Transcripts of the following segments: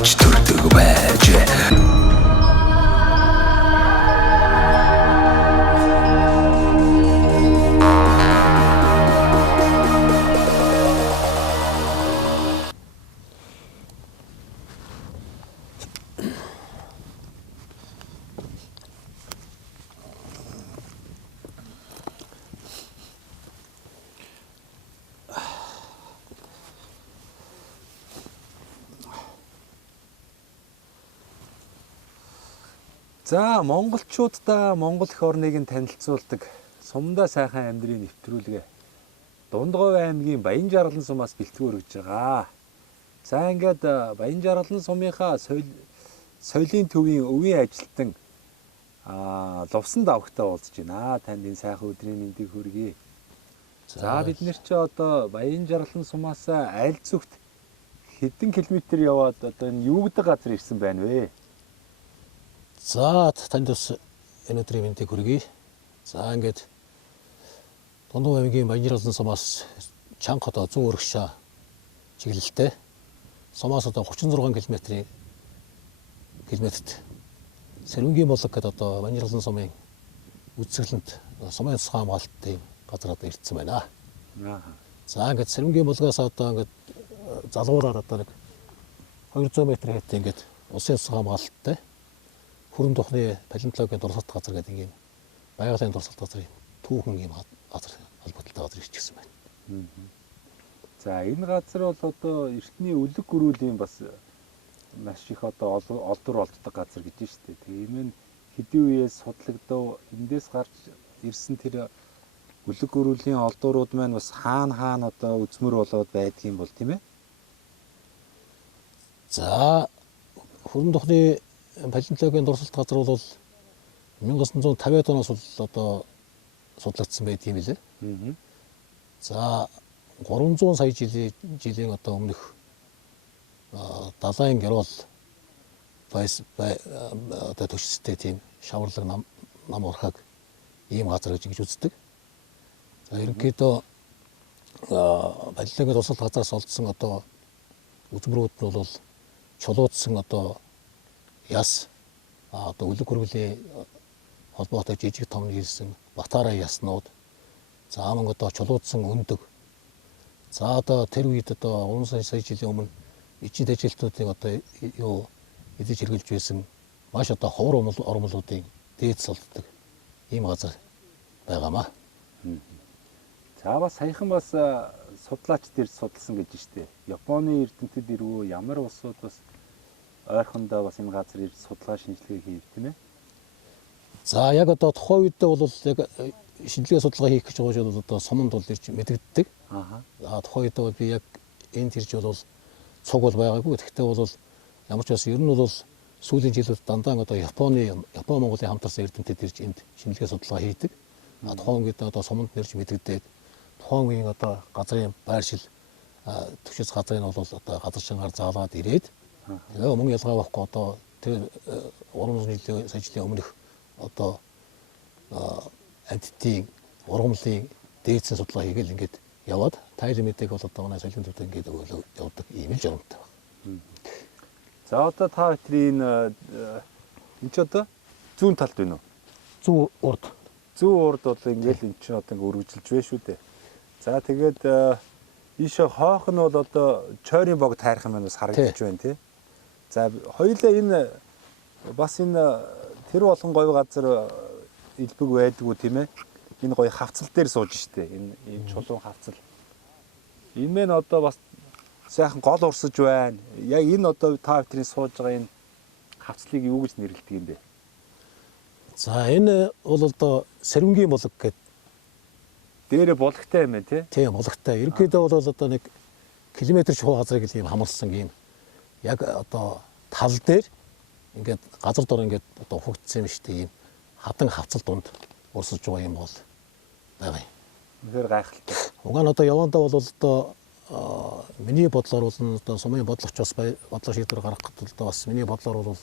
авч төрдөг байж. За монголчуудаа Монгол эх орныг нь танилцуулдаг сумдаа сайхан амьдрын нэвтрүүлгээ Дундгов аймгийн Баянжарлан сумаас бэлтгэн өргөж байгаа. За ингээд Баянжарлан сумынхаа соёлын төвийн өвийн ажилтан Лувсан давхтай уулзж байна. Танд энэ сайхан өдрийн мэндийг хүргэе. За бид нэр чи одоо Баянжарлан сумаас аль зүгт хэдэн километр яваад одоо энэ юугдах газар ирсэн байна вэ? За танд бас энэ өдрийн мэндийг хүргэе. За ингээд Дундгов аймгийн Баянжарлан сумаас чанга одоо 100 өргөшөө чиглэлтэй сумаас одоо 36 километрт Сэрвэнгийн болог гэдэг одоо Баянжарлан сумын үзэсгэлэнт сумын тусгай хамгаалтын газар одоо ирсэн байна. За ингээд Сэрвэнгийн болгоос одоо ингээд залгуураар одоо нэг 200 м хэт ингээд улсын тусгай хамгаалттай Хүрэн тухны палеонтологийн дурсгалт газар гэдэг ийм байгалийн дурсгалт газрын түүхэн ийм газар холбогдолтой газар ирчихсэн байна. За энэ газар бол одоо эртний үлэг гөрүүлийн бас маш их одоо олдвор олддог газар гэж байна шүү дээ. Тийм ээ хэдийн үеэс судлагдав эндээс гарч ирсэн тэр үлэг гөрүүлийн олдврууд маань бас хаана одоо үзмөр болоод байдгийн бол тийм ээ. За Хүрэн тухны палеонтологийн дурсгалт газар бол 1950-аад оноос одоо судлагдсан байт юм билээ. За 300 сая жилийн одоо өмнөх далайн гэрол одоо төсөлттэй тийм шаварлаг нам урхаг ийм газар гэж үздэг. За ерөнхийдөө палеонтологийн дурсгалт газраас олдсон одоо үзмрүүд нь бол чулуудсан одоо яс одоо үлэг гөрвөлийн холбоотой жижиг том хийсэн батараа яснууд за аман одоо чулуудсан өндөг за одоо тэр үед одоо 3 сая жилийн өмнө эцсийн ажилтнуудыг одоо юу эзэж хэрглэж байсан маш одоо ховор ормолуудын дээд солддог ийм газар байгаамаа. За бас саяхан бас судлаач дээр судалсан гэж штэ. Японы эрдэмтэд ирвүү ямар улсууд бас ойрхондоо бас энэ газар ирж судалгаа шинжилгээ хийв тийм ээ. За яг одоо тухайн үед бол яг шинжилгээ судалгаа хийх гэж байгаа бол одоо суманд бол ирж мэдэгддэг. Тухайн үед бол би яг энд ирж бол цуг бол байгаагүй. Тэгэхдээ бол ямар ч бас ер нь бол сүүлийн жилүүд дандаа одоо Япон Монголын хамтарсан эрдэмтэд ирж энд шинжилгээ судалгаа хийдэг. Тухайн үед одоо суманд нэрж мэдэгдээд тухайн үеийн одоо газрын байршил төвшөс газрын бол одоо газар шингаар заалаад ирээд тэгээ мөн ялгаа байхгүй одоо тэр 300 жилийн өмнөх одоо амьтдын ургамлын дээдсэн судалгаа хийгээл ингээд яваад тайлбар мэдээг бол одоо манай соёлын төвд ингээд өгөөлөө явдаг ийм л журамтай байна. За одоо та бүхний энэ ч одоо зүүн талд байна уу? Зүүн урд. Зүүн урд бол ингээд энэ ч одоо ингээд өргөжилж байна шүү дээ. За тэгээд ийшээ хоох нь бол одоо чойрын бог тайрах юм бас харагдаж байна тий. За хоёулаа энэ бас энэ тэр болон говь газар илбэг байдгүй тийм ээ. Энэ гоё хавцал дээр сууж штэ. Энэ чулуун хавцал. Энэ мэн одоо бас сайхан гол урсаж байна. Яг энэ одоо та бүхний сууж байгаа энэ хавцлыг юу гэж нэрлэдэг юм бэ? За энэ бол одоо Сэрвэнгийн болог гэдэг. Дээрээ болготой юм тий? Тийм болготой. Ерөнхийдөө бол одоо нэг километр шувуу газрыг ийм хамарсан ийм яг одоо тал дээр ингээд газар дор ингээд одоо хөгжсөн юм шүү дээ. Ийм хадан хавцал дунд урсаж байгаа юм бол байгаа юм. Үнэхээр гайхалтай. Угаан одоо явандаа бол одоо миний бодлоор бол одоо сумын бодлогч бас бодлого шийдвэр гаргах гэдэг одоо бас миний бодлоор бол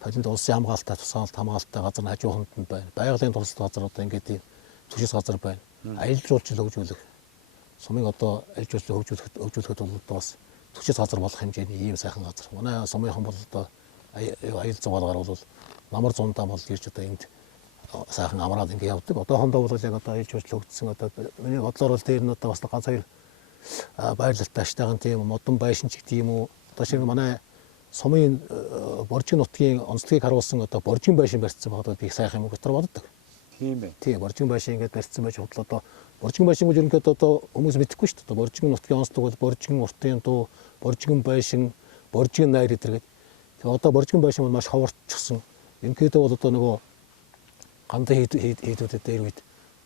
палеонт улсын хамгаалалттай тусгаалт хамгаалалттай газар нь хажууханд нь байна. Байгалийн дурсгалт газар одоо ингээд ийм төсөс газар байна. Аялал жуулчлал хөгжүүлэх сумын одоо аялал жуулчлал хөгжүүлэхэд бол бас төчс газар болох хэмжээний ийм сайхан газар. Манай сумынхан бол одоо аял зугаалгаар бол намар зундаа бол ирж одоо энд сайхан амраад ингэ явдаг. Одоохондоо бол яг одоо айлж хөгжсөн одоо миний бодлоор бол дээр нь одоо бас ганц хоёр байрлалтай аштайган тийм модон байшин ч гэдэг юм уу. Одоо шиг манай сумын боржиг нутгийн онцлогийг харуулсан одоо боржиг байшин барьсан багтаа би сайхан юм готор боддог. Тийм ээ. Тийм боржиг байшин ингээд барьсан байж бодлоо одоо боржиг байшин гэж ерөнхийдөө одоо хүмүүс мэдэхгүй шүү дээ. Одоо боржиг нутгийн онцлог бол боржиг уртын дуу, боржиг байшин, боржиг найр гэдэг. Тэгээ одоо боржиг байшин бол маш ховорчсон. Ерөнхийдөө бол одоо нөгөө гандаа хийдүүдэд дээр үед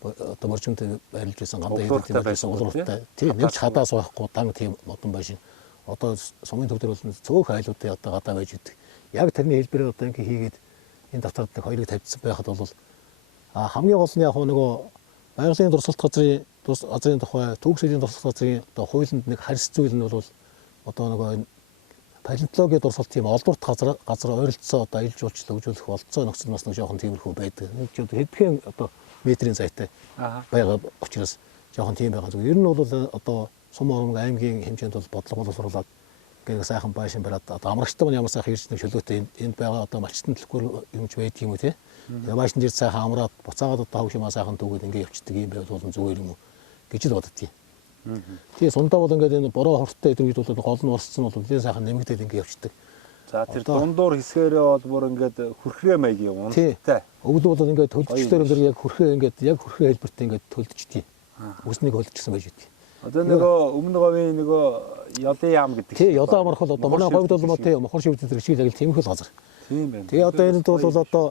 одоо боржигт байрлаж байсан гандаа хийдүүдэд байсан улууртай. Тийм нэг ч хадаа суухгүй дан тийм модон байшин. Одоо сумын төв дээр бол цөөх айлуудын одоо гадаа байж идэг. Яг тэрний хэлбэрээр одоо ингэ хийгээд энэ давтард нэг хоёрыг тавьчихсан байхад бол хамгийн гол нь яг нөгөө байгалийн дурсгалт газрын тухай төгсөлийн дурсгалт газрын одоо хуулинд нэг харьс зүйл нь бол одоо нөгөө палеонтологийн дурсгалт тийм олдурт газар ойролцоо одоо аялал жуулчлал хөгжүүлэх болцоо нөхцөл бас нэг жоохон тиймэрхүү байдаг. Нэг ч хэдхэн одоо метрийн зайтай байгаа учраас жоохон тийм байгаа. Ер нь бол одоо Сум Орон аймгийн хэмжээнд бол бодлого боловсруулаад ингээ сайхан байшин бариад одоо амрагчтай маань ямар сайхан ирж нэг шөлөөтэй энд байгаа одоо малчтан төлхөр юмч байдаг юм уу те. Тэгээ байшин дээр сайхан амраад буцаагаад одоо хавшимаа сайхан түүгээд ингээ явчихдаг юм байвал зүгээр юм уу гэж л боддتي. Тэгээ сундаа бол ингээд энэ бороо хортой эдэр үед бол гол нь урсцсан бол нэлээд сайхан нэмэгдээд ингээ явчихдаг. За тэр дундуур хэсгээрээ бол бүр ингээд хүрхрээ маягийн унттай. Өглөө бол ингээд төлөвчлөлтөөр яг хүрхрээ хэлбэртэй ингээд төлдөжтий. Үснийг холдчихсан байж үгүй. Одоо нөгөө өмнө говийн нөгөө ёлын яам гэдэг. Тий, ёлоо амархал одоо манай говьд бол тий мохор шивд зэрэг шиг яг л тиймэрхүү газар. Тийм байна. Тэгээ одоо энд бол одоо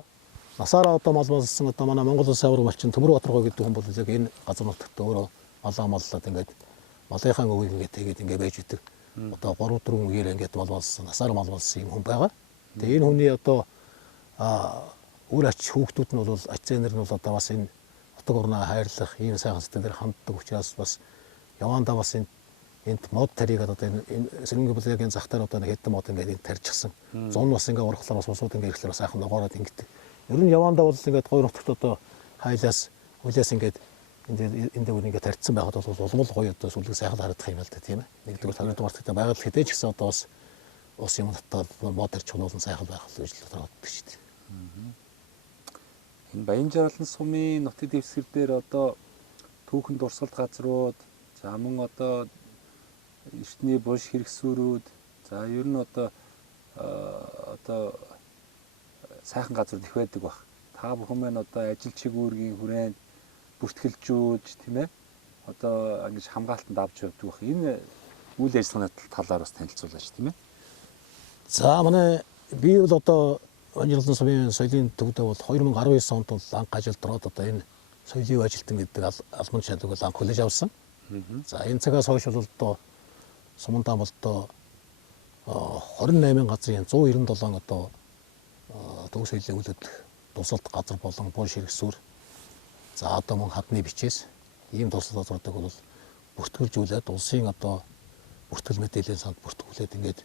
насаараа одоо мал болсон одоо манай Монгол улсын авраг малчин Төмөрбаатар гэдэг хүн бол яг энэ газар нутагт өөрөө малаа маллаад ингээд малынхаа өвийг ингээд тэгээд ингээд байж идэг. Одоо 3-4 үеэр ингээд мал болсон, насаар мал болсон юм хүн байгаа. Тэгээ энэ хүний одоо үр ач хүүхдүүд нь бол ач зээнэр нь бол одоо бас энэ утга орноо хайрлах ийм сайхан сэтгэлээр ханддаг учраас бас явандаа бас энд мод тарийг одоо энэ сэрүүнгийн бүлэгийн зах дээр одоо нэг хэдэн мод ингээд энд тарьчихсан. Зун бас ингээд урахлаар бас усууд ингээд ирэхлээр сайхан ногоороод ингээд. Ер нь явандаа бол ингээд гоё нутагт одоо хайлаас хөлөөс ингээд энд ингээд тарьцсан байхад бол улмал гоё одоо сүлэг сайхан харагдах юм л да тийм ээ. Нэгдүгээр хоёрдугаар гэхдээ байгаль хэдэж гэсэн одоо бас ус юм татаад мод тарьчих нь сайхан байх л гэж боддог шүү дээ. Энэ Баянжаалан сумын нутгийн дэвсгэр дээр одоо түүхэн дурсгалт газрууд, за мөн одоо эртний булш хэрэгсүүрүүд, за ер нь одоо сайхан газрууд их байдаг баг. Та бүхэн маань одоо ажил чигүүргийн хүрээнд бүртгэлжүүлж тийм ээ одоо ингэж хамгаалтанд авч явдаг баг. Энэ үйл ажиллагааны талаар бас танилцуулаач тийм ээ. За манай би бол одоо Баянжаалан сумын соёлын төвдөө бол 2019 онд бол анх ажилд ороод одоо энэ соёлын ажилтан гэдэг албан чадварыг бол анх хүлээж авсан. За энэ цагаас хойш бол одоо сумандаа бол одоо 28 газрын 197 одоо төв соёлын үйлдвэрлэх тусалт газар болон булш хэрэгсүүр. За одоо мөн хадны бичээс ийм тусалт газруудыг бол бүртгүүлжүүлээд улсын одоо бүртгэл мэдээллийн санд бүртгүүлээд ингээд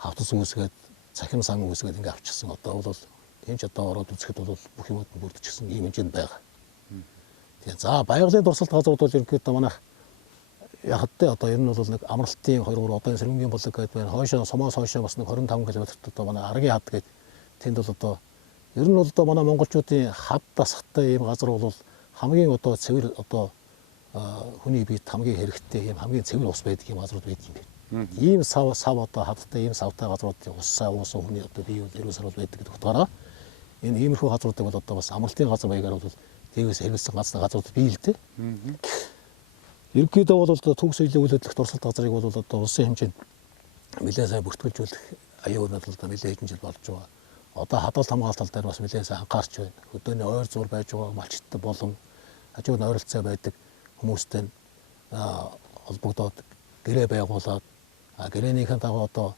хавтас үүсгээд цахим сан үүсгээд ингээд авчихсан. Одоо бол энэ ч одоо ороод үзэхэд бол бүх юмуд нь бүрдчихсэн ийм хэмжээнд байгаа. Тэгээ за байгалийн дурсгалт газрууд бол ерөнхийдөө манайх яг тэ одоо ер нь бол нэг амралтын 2-3 одоо энэ сэрүүнгийн булаг гэдэг байна. Хойшоо сумоос хойшоо бас нэг 25 км-т одоо манай аргийн хад гэдэг тэнд бол одоо ер нь бол одоо манай монголчуудын хад дасахтай ийм газар бол хамгийн одоо цэвэр одоо хүний биед хамгийн хэрэгтэй ийм хамгийн цэвэр ус байдаг ийм газрууд байдаг юм байна. Ийм сав одоо хадтай ийм савтай газруудын уссаа уусан хүний одоо бие эрүүл сарвал байдаг гэдэг утгаараа энэ иймэрхүү газруудыг бол одоо бас амралтын газар баягаар бол дээрээс хэрэгсэн газрууд бий л дээ. Ерөнхийдөө бол төв соёлын үйлдвэрлэх дурсгалт газрыг бол одоо улсын хэмжээнд нэлээд сайн бүртгүүлжүүлэх аюул бодолд нэлээд хэдэн жил болж байгаа. Одоо хадгалт хамгаалалт тал дээр бас нэлээд сайн анхаарч байна. Өдөөний ойр зур байж байгаа малчттай болон хажууд нь ойролцоо байдаг хүмүүстэй холбогдоод гэрээ байгуулад гэрээнийхэн дагуу одоо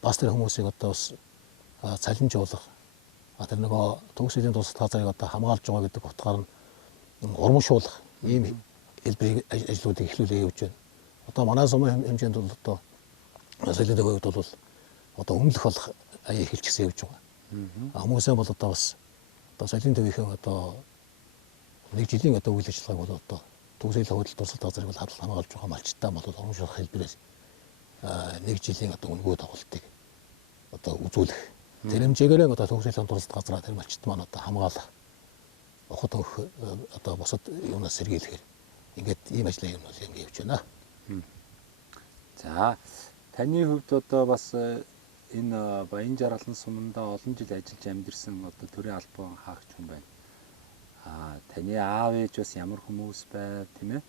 бас тэр хүмүүсийг одоо бас цалинжуулах тэр нөгөө төв соёлын дурсгалт газрыг одоо хамгаалж байгаа гэдэг утгаар нь урамшуулах ийм хэлбэрийн ажлуудыг эхлүүлээ явж байна. Одоо манай сумын хэмжээнд бол одоо соёлын төвд бол одоо өмнөх болох аяа эхэлчихсэн явж байгаа. Хүмүүсээ бол одоо бас одоо соёлын төвийн одоо нэг жилийн одоо үйл ажиллагааг бол одоо төв соёлын худал дурсгалт газрыг бол хамгаалж байгаа малчтаа бол урамшуулах хэлбэрээр нэг жилийн одоо өнгөө тоглолтыг одоо үзүүлэх. Тэр хэмжээгээр одоо төгсөлийн туршилт газраа тэр малчт маань одоо хамгаалах, ухад өгөх одоо босод юунаас сэргийлэхээр ингээд ийм ажлын юм бол ингээд явж байна. За таны хувьд одоо бас энэ Баян жаргалан сумандаа олон жил ажиллаж амьдэрсэн одоо төрийн албан хаагч хүн байна. Таны аав ээж бас ямар хүмүүс байв тийм ээ?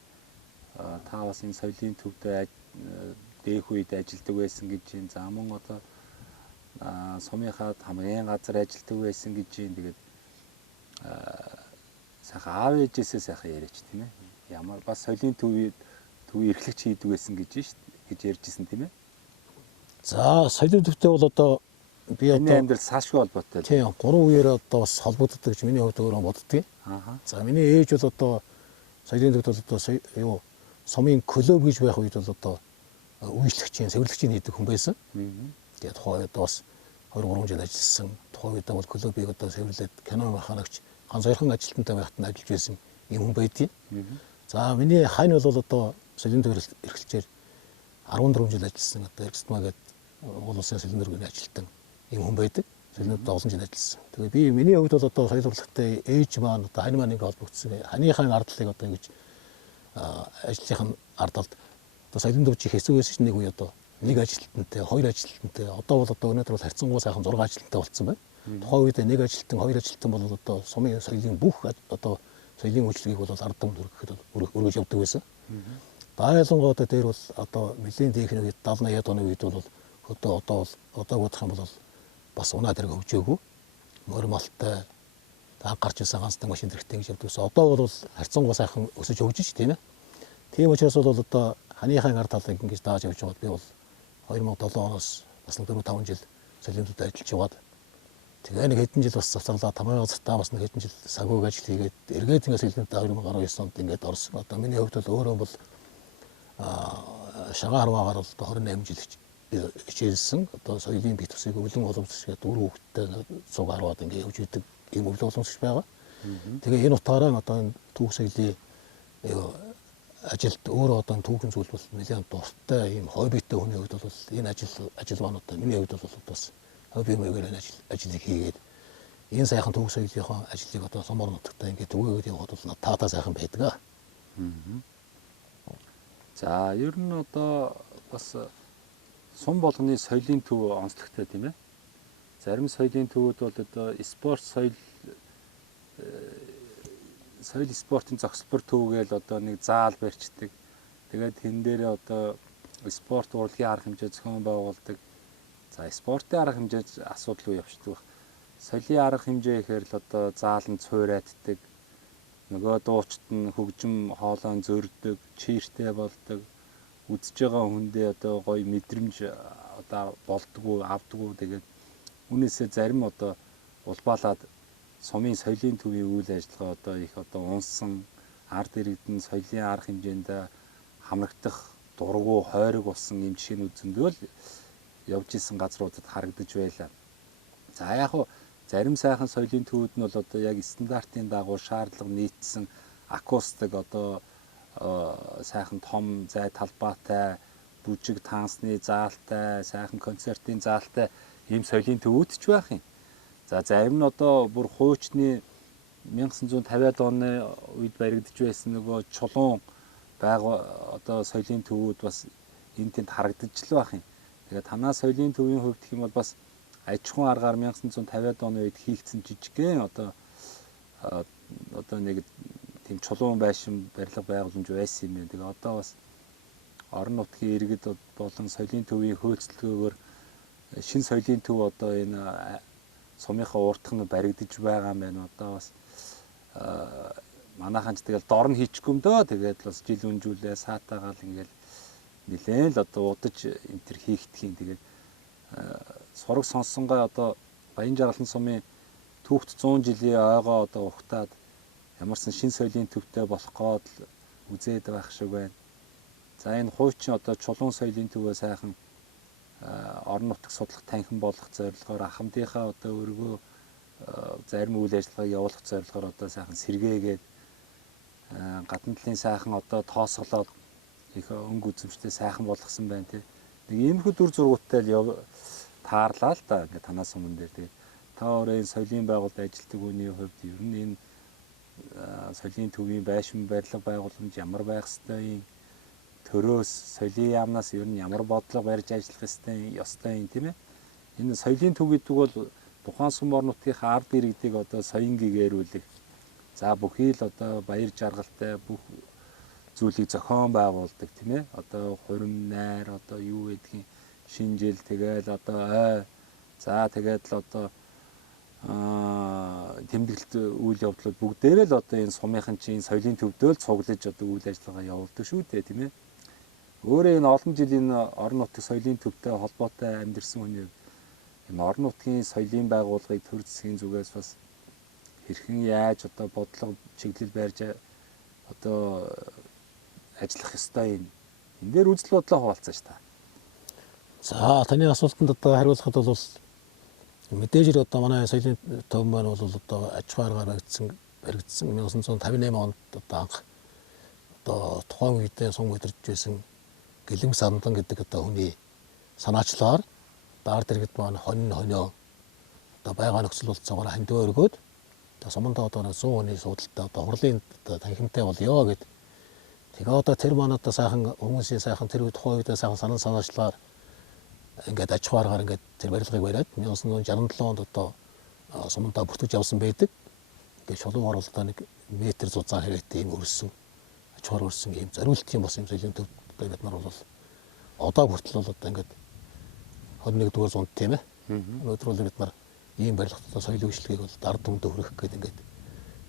Та бас энэ соёлын төвд дээх үед ажилладаг байсан гэж юм. За мөн одоо сумынхаа хамгийн газар ажилладаг байсан гэж юм. Тэгээд сайхан аав ээжээсээ сайхан яриач тийм ээ? Ямар бас соёлын төвд эрхлэгч хийдэг байсан гэж ярьжсэн тийм ээ? За соёлын төвтэй бол одоо би Миний одоо амьдрал салшгүй холбоотой. тийм 3 үеэр одоо бас холбогддог гэж миний хувьд өөрөө боддгийг. За миний ээж бол одоо соёлын төвд бол одоо юу сумын клуб гэж байх үед бол одоо үйлчлэгчийн, сэвэрлэгчийн хийдэг хүн байсан. Тэгээд тухайн үед бас 23 жил ажилласан. Тухайн үед бол клубыг одоо сэвэрлээд кино механикч ганц хоёрхан ажилтнтай байхад нь ажиллаж байсан юм хүн байдгийг. За миний хань бол одоо соёлын төвд эрхэлчээр 14 жил ажилласан. Одоо Эргэстмаа гэдэг уул улсын соёлын төвийн ажилтан юм хүн байдаг. Соёлын төвд олон жил ажилласан. Тэгээд би миний хувьд бол одоо соёл урлагтай ээж маань одоо хань маань ингээ холбогдсон. Ханыхаа ардлыг одоо ингэж ажлынхын ардалд одоо соёлын төвч их хэцүү байсан нэг үе одоо нэг ажилтнтай, хоёр ажилтнтай одоо бол одоо өнөөдөр бол харьцангуй сайхан 6 ажилтнтай болцсон байна. Тухайн үед нэг ажилтан, хоёр ажилтан бол одоо сумын соёлын бүх одоо соёлын үйлчлэгийг бол ард түмэнд өргөж явдаг байсан. Байлангуу одоо дээр бол одоо нэлийн дэхний үед 70-80-аад оны үед бол одоо бодох юм бол бас унаа тэрэг хөгжөөгүй. Мөр малтай анх гарч ирсэн ганцхан машин зэрэгтэй гэж явдаг гэсэн. Одоо бол харьцангуй сайхан өсөж хөгжиж тийм ээ. Тийм учраас бол одоо ханыхаа ард талыг ингэж дааж явж байгаад би бол 2007 оноос бас 4-5 жил соёлын төвд ажиллаж яваад тэгээ нэг хэдэн жил бас завсарлаа тамгай газартаа бас нэг хэдэн жил сагууг ажил хийгээд эргээд ингээд соёлын төвд 2019 онд ингээд орсон. Одоо миний хувьд бол өөрөө бол шагаа харваагаар бол 28 жил хичээлсэн. Одоо соёлын бит усыг өвлөн уламжлалт гэдэг 4 хүүхэдтэй цуг харваад ингээд явж идэг ийм өвлөн уламжлалт байгаа. Тэгээ энэ утгаараа одоо энэ түүх соёлын ажилд өөрөө одоо түүхэн зүйл бол нэлээд дуртай ийм хоббитэй хүний хувьд бол энэ ажил маань одоо миний хувьд бол бас хобби маягаар ажил хийгээд энэ сайхан түүх соёлынхоо ажлыг одоо сумор нутагтаа ингээд түгээгээд явахад бол таатай сайхан байдаг. За ер нь одоо бас сум болгоны соёлын төв онцлогтой тийм ээ. Зарим соёлын төвүүд бол одоо спорт соёл спортын зохисбор төв гээл одоо нэг заал барьцдаг. Тэгээд тэн дээрээ одоо спорт урлагийн арга хэмжээ зохион байгуулдаг. За спортын арга хэмжээ асуудал руу явчихдаг. Соёлын арга хэмжээ гэхээр л одоо зааланд цуурайтдаг. Нөгөө дуучид нь хөгжим хоолойн зөрдөг, чииртэй болдог. Үзэж байгаа хүндээ одоо гоё мэдрэмж одоо болдгоо, авдгоо. Тэгээд үнээсээ зарим одоо улбаалаад сумын соёлын төвийн үйл ажиллагаа одоо их одоо унсан ард иргэдэн соёлын арга хэмжээнд хамрагдах дургу хойрог болсон юм жишээнүүд зөндөө л явж исэн газруудад харагдаж байлаа. За яг хуу зарим сайхан соёлын төвүүд нь бол одоо яг стандартын дагуу шаардлага нийцсэн акустик одоо сайхан том зай талбайтай, бүжиг тансны заалтай, сайхан концертын заалтай ийм соёлын төвүүд ч байх юм. За зарим нь одоо бүр хуучны 1950-аад оны үед баригдаж байсан нөгөө чулуун байгаа одоо соёлын төвүүд бас энэ тэнд харагдаж л байх юм. Тэгээд танаа соёлын төвийн хувьд гэх юм бол бас аж ахуйн аргаар 1950-аад оны үед хийгдсэн жижигхэн одоо нэг тийм чулуун байшин барилга байгууламж байсан юм байна. Тэгээ одоо бас орон нутгийн иргэд болон соёлын төвийн хөөцөлгөөгөөр шинэ соёлын төв одоо энэ сумынхаа уртхан баригдаж байгаа юм байна. Одоо бас манайхан ч тэгэл дор нь хийчихгүй юм дөө. Тэгээд бас жил үнжүүлээ саатаагаал ингээл нилээн л одоо удаж энэ төр хийхдгийн. Тэгээд сураг сонссонгой одоо Баян жаргалан сумын түүхт 100 жилийн ойгоо одоо ухтаад ямарсан шинэ соёлын төвтэй болох гээд үзээд байх шиг байна. За энэ хуучин одоо чулуун соёлын төвөө сайхан орон нутаг судлах танхим болох зорилгоор ахмадынхаа одоо өргөө зарим үйл ажиллагааг явуулах зорилгоор одоо сайхан сэргээгээд гадна талын сайхан одоо тоосголоод их өнгө үзэмжтэй сайхан болгосон байна тий. Нэг иймэрхүү дүр зургуудтай л таарлаа л да. Ингээд танаас өмнө дээр тэгээ та өөрөө соёлын байгууллагад ажилладаг хүний хувьд ер нь энэ соёлын төвийн байшин барилга байгууламж ямар байх ёстой юм, төрөөс соёлын яамнаас ер нь ямар бодлого барьж ажиллах ёстой юм тийм ээ. Энэ соёлын төв гэдэг бол тухайн сум орон нутгийн ард иргэдийг одоо соён гэгэрүүлэх, за бүхий л одоо баяр жаргалтай бүх зүйлийг зохион байгуулдаг тийм ээ. Одоо хурим найр одоо юу гэдгийг шинжил тэгэл одоо ой за тэгээд л одоо тэмдэглэлт үйл явдлууд бүгдээрээ л одоо энэ сумынхан чинь соёлын төвдөө л цуглаж одоо үйл ажиллагаа явуулдаг шүү дээ тийм ээ. Өөрөө энэ олон жилийн орон нутгийн соёлын төвтэй холбоотой амьдэрсэн хүний энэ орон нутгийн соёлын байгууллагыг төр засгийн зүгээс бас хэрхэн яаж одоо бодлого чиглэл барьж одоо ажиллах ёстой юм. Энэ дээр үзэл бодлоо хуваалцаач та. За таны асуултанд одоо хариулахад бол мэдээж одоо манай соёлын төв маань бол одоо аж ахуй аргаар баригдсан 1958 онд одоо анх одоо тухайн үедээ сум удирдж байсан Гэлэнг Сандан гэдэг одоо хүний санаачлагаар даар дэргэд маань хонио одоо байгаа нөхцөл болцоогоор хандив өргөөд одоо сумандаа одоо 100 хүний суудалтай одоо хурлын танхимтай болёо гэд. Тэгээ одоо тэр маань одоо сайхан хүмүүсийн сайхан тэр тухайн үедээ сайхан санаачлагаар ингээд аж ахуй аргаар ингээд тэр барилгыг бариад 1967 онд одоо сумандаа бүртгэж явсан байдаг. Ингээд шулуун оролдоо нэг метр зузаан хэрэгтэй юм өрсөн аж ахуйр өрсөн юм зориултын бос юм соёлын төв одоо бид нар бол одоо хүртэл бол одоо ингээд 21-р зуунд тийм ээ. Өнөөдөр бол бид нар ийм барилгатаа соёлын үйлчлэгийг бол ард түмэд хүргэх гээд ингээд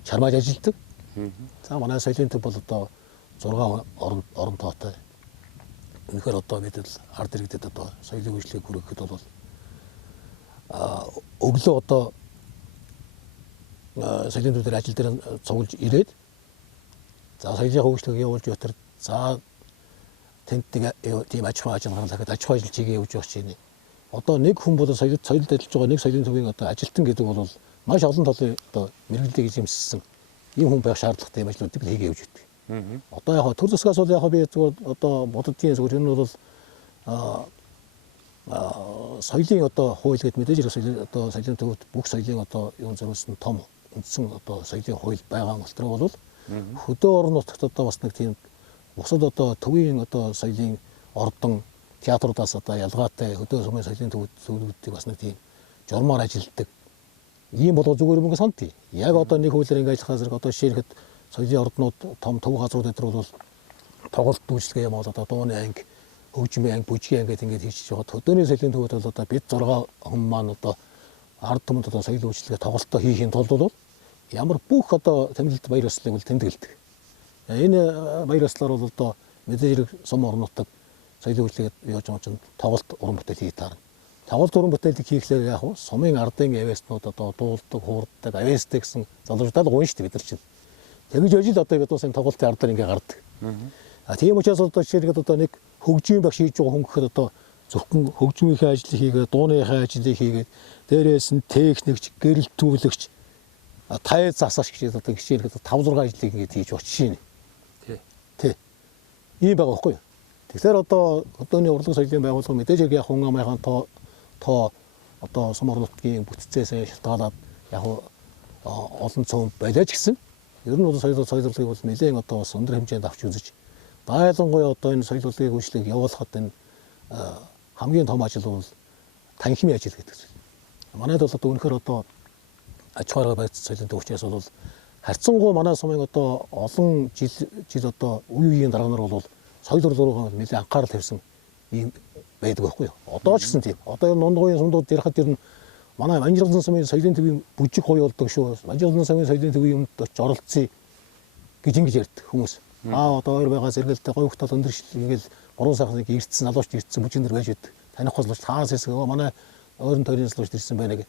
чармааж ажилладаг. За манай соёлын төв бол одоо 6 орон тоотой. Үнэхээр одоо бид л ард иргэдэд одоо соёлын үйлчлэгийг хүргэхэд бол өглөө одоо соёлын төв дээр ажил дээр цуглаж ирээд за соёлын үйлчлэгийг явуулж явахад за тэнд тийм аж ахуй ажил гаргалахад аж ахуй ажилчийг явуулж явах чинь одоо нэг хүн бол соёлд ажиллаж байгаа нэг соёлын төвийн одоо ажилтан гэдэг бол маш олон талын одоо мэрэгжлийг эзэмссэн ийм хүн байх шаардлагатай ажлуудыг хийгээ явж байдаг. Одоо яг төр засгаас бол яг би зүгээр одоо боддгийн зүгээр энэ бол соёлын одоо хууль гэдэг мэдээж соёлын одоо соёлын төвд бүх соёлын одоо юун зориулсан том үндсэн одоо соёлын хууль байгаа болтор бол хөдөө орон нутагт одоо бас нэг тийм бусад одоо төвийн одоо соёлын ордон театруудаас одоо ялгаатай хөдөө сумын соёлын төвүүдийг бас нэг тийм журмаар ажилтдаг. Ийм болго зүгээр юм ингээд сандтий. Яг одоо нэг хуулиар ингээд ажиллахаас зэрэг одоо жишээлхэд соёлын орднууд том төв газрууд дээр бол тоглолт үйлчлэгээ юм бол одоо дууны анги, хөгжмийн анги, бүжгийн анги ингээд хийж байгаа. Хөдөөний соёлын төвүүд бол одоо бид 6 хүн маань одоо ард түмэнд одоо соёлын үйлчлэгээ тоглолтоо хийхийн тулд бол ямар бүх одоо тэмдэглэлт баяр ёслолыг бол тэмдэглэдэг. Энэ баяр ёслолоор бол одоо мэдээж сум орон нутаг соёлын үйлчлэгээд явж байгаа чинь тоглолт уран бүтээл хийж таарна. Тоглолт уран бүтээлийг хийхлээр яг нь сумын ардын авестнууд одоо дуулдаг, хуурдаг, авестэ гэсэн залуучдаа л гуйна шүү дээ бид нар чинь. Тэгж ажил одоо бид бас энэ тоглолтын ардаар ингээ гардаг. Тийм учраас одоо жишээлбэл одоо нэг хөгжмийн багш хийж байгаа хүн гэхэд одоо зөвхөн хөгжмийнхээ ажлыг хийгээд, дууныхаа ажлыг хийгээд, дээрээс нь техникч, гэрэлтүүлэгч, тайз засагч гэж одоо жишээлбэл 5-6 ажлыг ингээ хийж байгаа жишээ нь. Тий. Ийм байгаа байхгүй юу? Тэгэхээр одоо хөдөөний урлаг соёлын байгууллага мэдээж яг хүн амынхаа тоо одоо сум орон нутгийн бүтцээс шалтгаалаад яг олон цөм байлаач гэсэн. Ер нь бол соёл урлагийг бол нэлээд одоо бас өндөр хэмжээнд авч үзэж байлангуяа одоо энэ соёл урлагийн үйлчлэгийг явуулахад энэ хамгийн том ажил бол танхимын ажил гэдэг зүйл. Манайд бол одоо үнэхээр одоо аж ахуйн байцаа соёлын төвчнээс бол харьцангуй манай сумын одоо олон жил одоо үеийн дарганаар бол соёл урлагаар нэлээд анхаарал тавьсан ийм байдаг байхгүй юу. Одоо ч гэсэн тийм. Одоо энэ нондгойн сумдууд ярихад ер нь манай Манжирлан сумын соёлын төвийн бүжиг гоё болдог шүү. Манжирлан сумын соёлын төвийн юмд очиж оролцъё гэж ингэж ярьдаг хүмүүс. Одоо хоёр байгаа зэрэгэлтэй гоё хөлтөл өндөршил ингээл 3 сархныг ирдсэн залуучд ирдсэн бүжигнэр байж байдаг. Таних гослооч хаас хэсэг манай ойрон тойрны залуучд ирсэн байна гэх.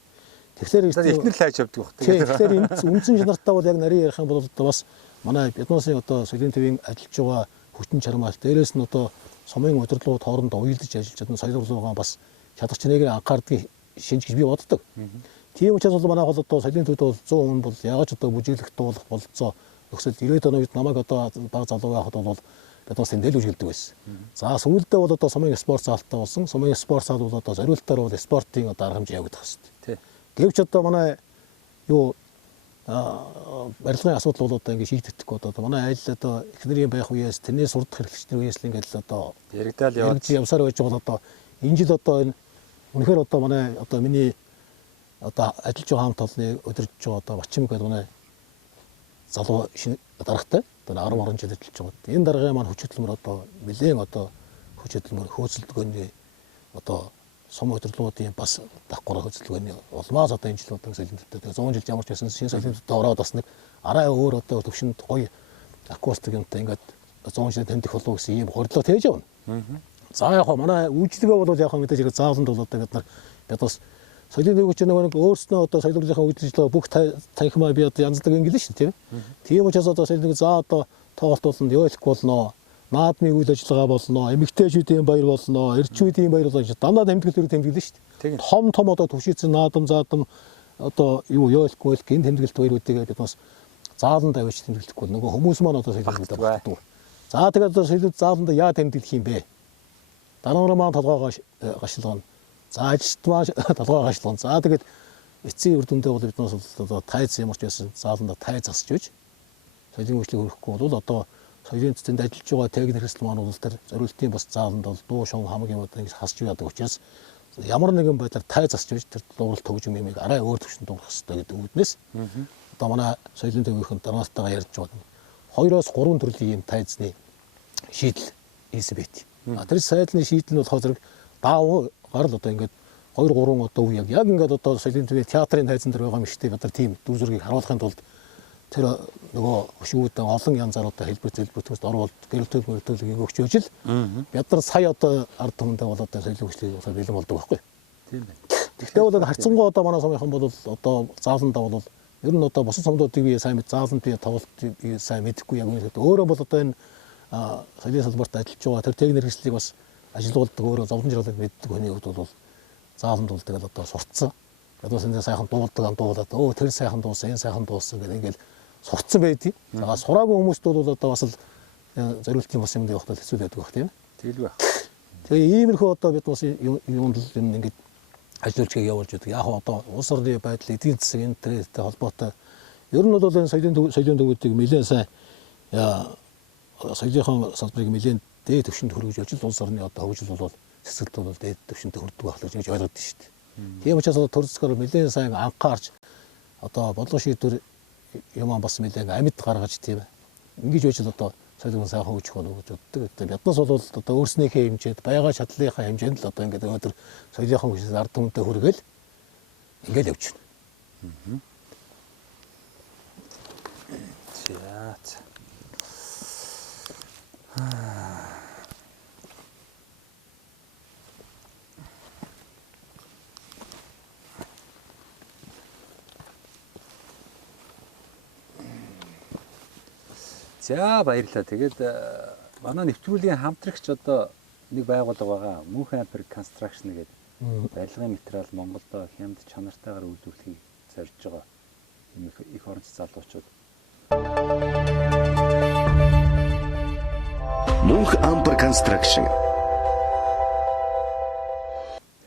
Тэгэхээр эхнэр лайж явдаг баг. Тэгэхээр энэ үндсэн чанартай бол яг нарийн ярих юм бол одоо бас манай биднээсийн одоо соёлын төвийн ажиллаж байгаа хүчин чармаал дээрээс нь одоо сумын удирдлагууд хоорондоо уялдаж ажиллаж чадсан соёл урлагаа бас чадварчныг анхаардгийг шинж гэж би боддог. Тийм учраас бол манай бол одоо соёлын төвд бол 100 хүн бол яагаад ч одоо бүжиглэх дуулах болцоо өксөл 90-ад оны үед намайг одоо баг залуу байхад бол бид бас тэмдэглэж гэлдэг байсан. За сүүлдээ бол одоо сумын спорт заалтаа болсон. Сумын спорт зал бол одоо зориултаар бол спортын одоо арга хэмжээ явагдах хэрэгтэй. Гэвч одоо манай юу барилгын асуудал бол одоо ингэ шийдэгдэхгүй одоо манай айл одоо эхнэрийн байх үеэс тэрний сурдах хэрэглэгчдийн үеэс л ингээд л одоо яригдаал явсаар байж байгаа бол одоо энэ жил одоо энэ үнэхээр одоо манай одоо миний одоо ажиллаж байгаа хамт олны удирдах байгаа одоо Бачим гэдэг манай залуу даргатай одоо 10 орон жил ажиллаж байгаа. Энэ даргын маань хүч хөдөлмөр одоо нэлээд одоо хүч хөдөлмөр хөөцөлдгөөний одоо сум удирдлагуудын бас давхар хөөцөлдгөөний улмаас одоо энэ жил одоо солиндтэй 100 жил ямар ч байсан шинэ солиндтой ороод бас нэг арай өөр одоо төвшөнд гоё акустик юмтай ингээд 100 жил тэмдэх болов гэсэн ийм хордлого тээж явна. За яг хоо манай үйлчлэгээ бол яг хоо мэдээж хэрэг зааланд бол одоо бид бас соёлын төвөгч нэг өөрснөө одоо соёлын үйлчлэгээ бүх танхимаа би одоо янзлаг ингэлээ шүү тийм. Тийм учраас одоо соёлын за одоо тоглолт болонд ёолохгүй болно. Наадмын үйл ажиллагаа болно, эмэгтэйчүүдийн баяр болно, эрчүүдийн баяр болно. Дандаа тэмдэглэлээр тэмдэглэн шүү дээ. Том одоо төвшөөцсөн наадам заадам одоо юу ёолохгүй энэ тэмдэглэлт баяруудыг бид бас зааланд авч тэмдэглэхгүй нөгөө хүмүүс маань одоо соёлын багтдаг. За тэгээд одоо соёлын зааланд яа тэмдэглэх юм бэ? Дараагаар маань толгоо гашилгоно. За ажилчид маань толгоо гашилгоно. За тэгээд эцсийн үр дүндээ бол бид бас одоо тайз ямар ч байсан зааланда тайз засч өгч соёлын үйлчлэг өрөхгүй бол одоо соёлын цэцэнд ажиллаж байгаа техник хэрэгсэл маань бол тэр зориултын бас зааланд бол дуу шон хамаг юм одоо ингэ хасч яадаг учраас ямар нэгэн байдлаар тай засч байж тэр дууралт төгжим юмыг арай өөр төвшөнд дуурах хэрэгтэй гэдэг үүднээс одоо манай соёлын төвийнхэн дараалтайгаа ярьж байгаа 2-оос 3 төрлийн юм тайзны шийдэл ийсэн байт. Тэр сайдлын шийдэл нь бол хозрог даав гарал одоо ингээд 2-3 одоо үе яг ингээд одоо соёлын төвийн театрын тайзан дээр байгаа юм шүү дээ. Бид нар тийм дүр зургийг харуулахын тулд тэр нөгөө хөшүүдэд олон янзаар одоо хэлбэр зэлбэртгөөс орвол гэрэлтөл мөрөлтөлийг өгч өжил бид нар сая одоо ард түмэндээ бол одоо соёлын хөшлийг бол бэлэн болдог байхгүй. Тийм байна. Тэгтээ бол харьцангуй одоо манай сумынхан бол одоо зааландаа бол ер нь одоо бусад сумдуудыг би сайн мэд зааланд би тоглолт сайн мэдэхгүй яг үнэхээр өөрөө бол одоо энэ соёлын салбарт ажиллаж байгаа тэр техник хэрэгслийг бас ажилуулдаг өөрөө зовлон жирлэг мэддэг хүний хувьд бол зааланд бол тэгэл одоо сурцсан. Одоо энэ сайхан дуулаад тэр сайхан дуусан энэ сайхан дуусан гэдэг ингээл сурцсан байдгийг. За сураагүй хүмүүст бол одоо бас л зориултын бас юм явахад хэцүү байдаг бах тийм. Тэгэл байх. Тэгээ иймэрхүү одоо бид бас юунд л ингэж ажиллуулчгийг явуулж байдаг. Яг одоо улс орны байдал эдийн засаг интернеттэй холбоотой ер нь бол энэ соёлын төвүүдийг нэлээд сайн соёлын салбарыг нэлээд дээд түвшинд хөргөж ажил улс орны одоо хөгжил бол цэцгэлт бол дээд түвшинд хүрдэг байх гэж ойлгоод байна шүү дээ. Тийм учраас одоо төр зэсгээр нэлээд сайн анхаарч одоо бодлого шийдвэр юм бас нэлээд амьд гаргаж тийм ингэж байж л одоо соёлын сайхан хөгжих болов гэж боддог. Биднээс бол одоо өөрснийхээ хэмжээд байгаа чадлынхаа хэмжээнд л одоо ингээд өнөөдөр соёлын хөгжил ард түмэнтэй хүргээл ингээд явж байна. За. За баярлалаа. Тэгээд манай нэвтрүүлгийн хамтрагч одоо нэг байгууллага байгаа. Мөнх Ампер Construction гэдэг барилгын материал Монголд хямд чанартайгаар үйлдвэрлэхийг зорж байгаа их оронч залуучууд. Мөнх Ампер Construction.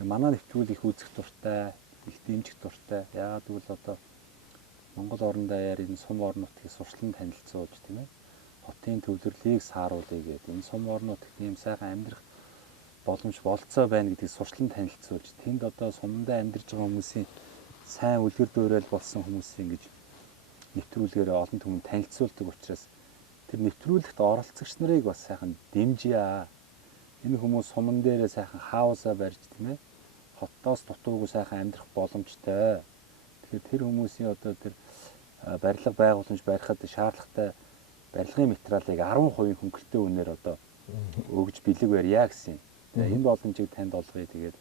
Манай нэвтрүүлэг их үзэх дуртай, их дэмжих дуртай. Яагаад гэвэл одоо Монгол орон даяар энэ сум орнууд их сурчлан танилцуулж тийм ээ. Хотын төвлөрлийг сааруулъя гэдэг энэ сум орнууд тийм сайхан амьдрах боломж болцоо байна гэдгийг сурчлан танилцуулж тэнд одоо сумдаа амьдарч байгаа хүмүүсийн сайн үлгэр дуурайл болсон хүмүүсийн гэж нэвтрүүлгээр олон түмэнд танилцуулдаг учраас тэр нэвтрүүлэгт оролцогч нарыг бас сайхан дэмжийа. Энэ хүмүүс суман дээрээ сайхан хаусаа барьж тийм ээ хотоос дутуугүй сайхан амьдрах боломжтой. Тэгэхээр тэр хүмүүсийн одоо тэр барилга байгууламж барихад шаардлагатай барилгын материалыг 10% хөнгөлтэй үнээр одоо өгж бэлэг барья гэсэн. Энэ боломжийг танд олгоё тэгээд